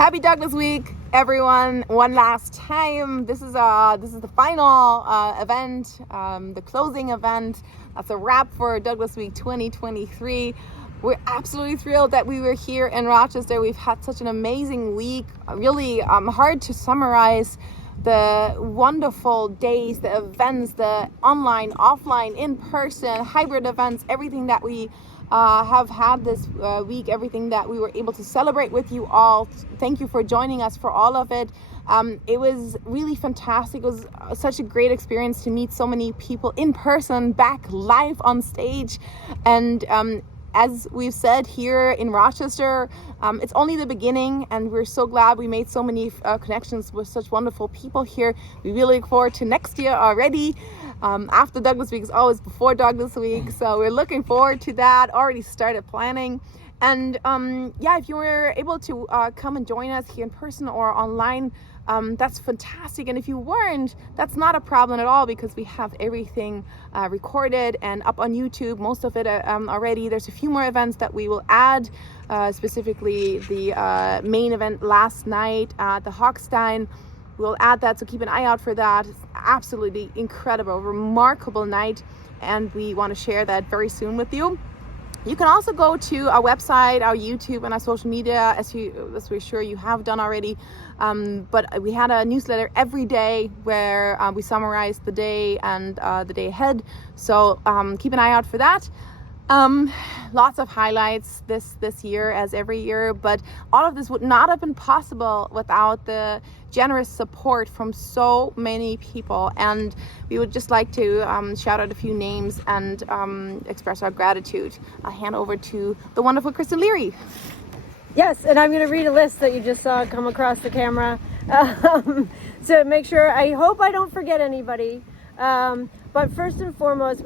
Happy Douglas Week, everyone! One last time. This is the final event, the closing event. That's a wrap for Douglas Week 2023. We're absolutely thrilled that we were here in Rochester. We've had such an amazing week. Really hard to summarize the wonderful days, the events, the online, offline, in-person, hybrid events, everything that we have had this week, everything that we were able to celebrate with you all. Thank you for joining us for all of it. It was really fantastic. It was such a great experience to meet so many people in person, back live on stage. And as we've said here in Rochester, it's only the beginning, and we're so glad we made so many connections with such wonderful people here. We really look forward to next year already. After Douglas Week is always before Douglas Week, so we're looking forward to that. Already started planning. And if you were able to come and join us here in person or online, that's fantastic. And if you weren't, that's not a problem at all, because we have everything recorded and up on YouTube, most of it already. There's a few more events that we will add, specifically the main event last night at the Hochstein. We'll add that, so keep an eye out for that. It's absolutely incredible, remarkable night, and we want to share that very soon with you. You can also go to our website, our YouTube, and our social media, as we're sure you have done already. But we had a newsletter every day where we summarize the day and the day ahead. So keep an eye out for that. Lots of highlights this year, as every year, but all of this would not have been possible without the generous support from so many people. And we would just like to shout out a few names and express our gratitude. I'll hand over to the wonderful Kristin Leary. Yes, and I'm going to read a list that you just saw come across the camera to make sure. I hope I don't forget anybody. But first and foremost,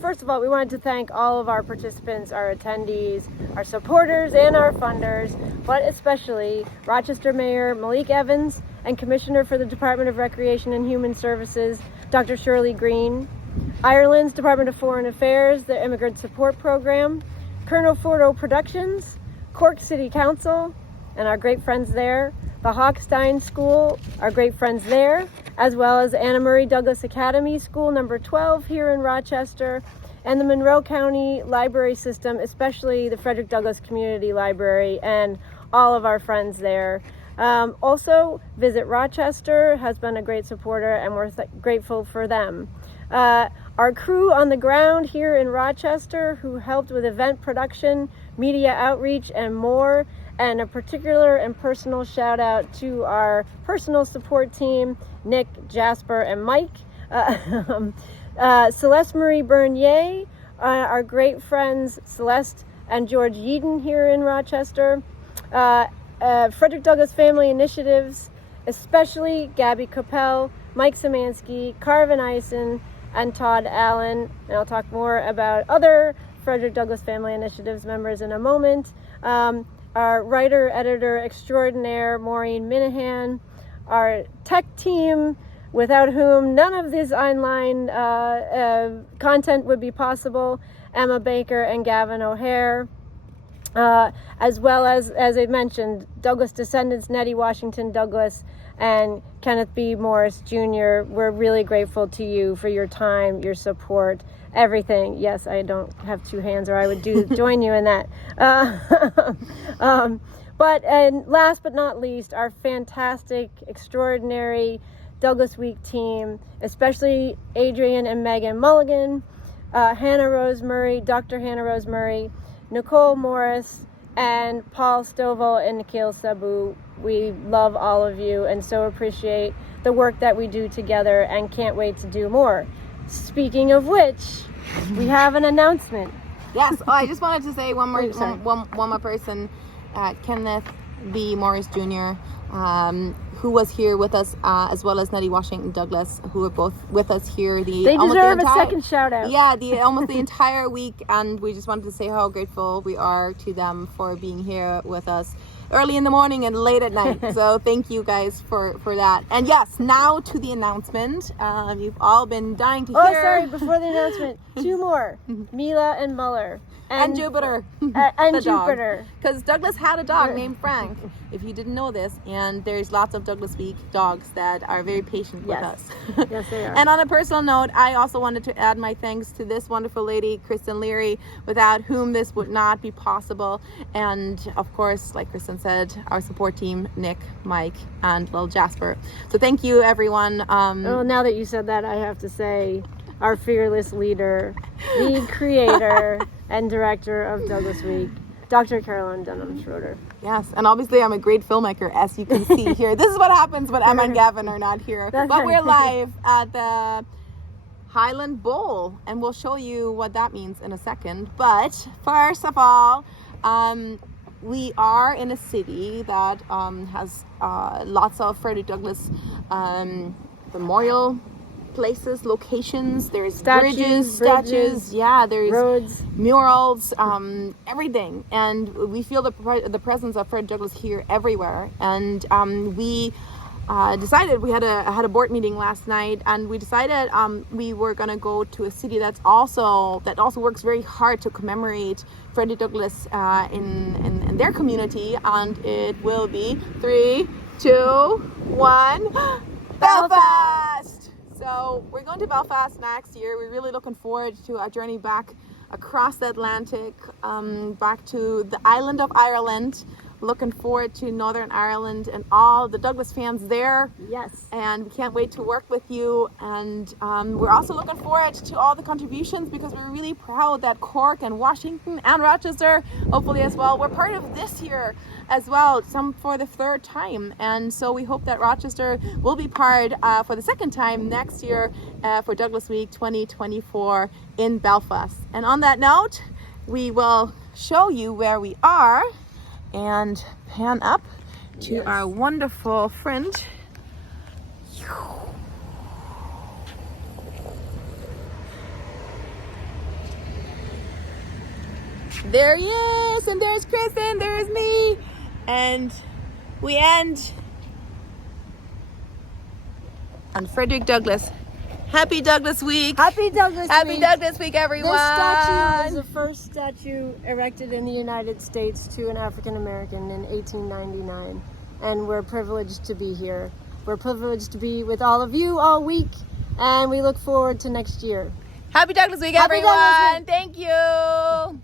first of all, we wanted to thank all of our participants, our attendees, our supporters, and our funders, but especially Rochester Mayor Malik Evans and Commissioner for the Department of Recreation and Human Services, Dr. Shirley Green, Ireland's Department of Foreign Affairs, the Immigrant Support Program, Colonel Fordo Productions, Cork City Council, and our great friends there, the Hochstein School, our great friends there, as well as Anna Murray Douglas Academy School number 12 here in Rochester, and the Monroe County Library System, especially the Frederick Douglass Community Library, and all of our friends there. Also, Visit Rochester has been a great supporter, and we're grateful for them. Our crew on the ground here in Rochester, who helped with event production, media outreach, and more. And a particular and personal shout out to our personal support team, Nick, Jasper, and Mike. Celeste Marie Bernier, our great friends Celeste and George Yeadon here in Rochester. Frederick Douglass Family Initiatives, especially Gabby Capel, Mike Szymanski, Carvin Eisen, and Todd Allen. And I'll talk more about other Frederick Douglass Family Initiatives members in a moment. Our writer, editor extraordinaire, Maureen Minahan, our tech team, without whom none of this online content would be possible, Emma Baker and Gavin O'Hare, as well as I mentioned, Douglas descendants, Nettie Washington Douglas and Kenneth B. Morris Jr. We're really grateful to you for your time, your support, everything. Yes, I don't have two hands, or I would join you in that. And last but not least, our fantastic, extraordinary Douglas Week team, especially Adrian and Megan Mulligan, Hannah Rosemurray, Dr. Hannah Rosemurray, Nicole Morris, and Paul Stovall and Nikhil Sabu. We love all of you and so appreciate the work that we do together and can't wait to do more. Speaking of which, we have an announcement. Yes, I just wanted to say one more person, Kenneth B. Morris Jr., who was here with us, as well as Nettie Washington Douglas, who were both with us here. They deserve a second shout out. Yeah, almost the entire week, and we just wanted to say how grateful we are to them for being here with us. early in the morning and late at night. So thank you guys for that. And yes, now to the announcement. You've all been dying to hear. Oh, sorry, before the announcement, 2 more. Mila and Muller. And Jupiter. And Jupiter. Because Douglas had a dog named Frank, if you didn't know this. And there's lots of Douglas Week dogs that are very patient with us. Yes, they are. And on a personal note, I also wanted to add my thanks to this wonderful lady, Kristin Leary, without whom this would not be possible. And of course, like Kristin said, our support team, Nick, Mike, and little Jasper. So thank you, everyone. Well, now that you said that, I have to say, our fearless leader, the creator and director of Douglas Week, Dr. Caroline Dunham-Schroeter. Yes, and obviously I'm a great filmmaker, as you can see here. This is what happens when Emma and Gavin are not here. But we're live at the Highland Bowl, and we'll show you what that means in a second. But first of all, we are in a city that has lots of Frederick Douglass memorial places, locations. There's bridges, statues, there's roads, murals, everything. And we feel the presence of Fred Douglass here everywhere. And we decided, we had a board meeting last night, and we decided we were going to go to a city that also works very hard to commemorate Frederick Douglass in their community. And it will be 3, 2, 1, Belfast! So we're going to Belfast next year. We're really looking forward to our journey back across the Atlantic, back to the island of Ireland. Looking forward to Northern Ireland and all the Douglas fans there. Yes. And we can't wait to work with you. And we're also looking forward to all the contributions, because we're really proud that Cork and Washington and Rochester, hopefully as well, we're part of this year as well, some for the 3rd time. And so we hope that Rochester will be part for the 2nd time next year for Douglas Week 2024 in Belfast. And on that note, we will show you where we are and pan up to our wonderful friend. There he is, and there's Kristin, there's me, and we end on Frederick Douglass. Happy Douglas Week! Happy Douglas Week! Happy Douglas Week, everyone! This statue is the first statue erected in the United States to an African American in 1899, and we're privileged to be here. We're privileged to be with all of you all week, and we look forward to next year. Happy Douglas Week, Happy everyone! Douglas Week. Thank you!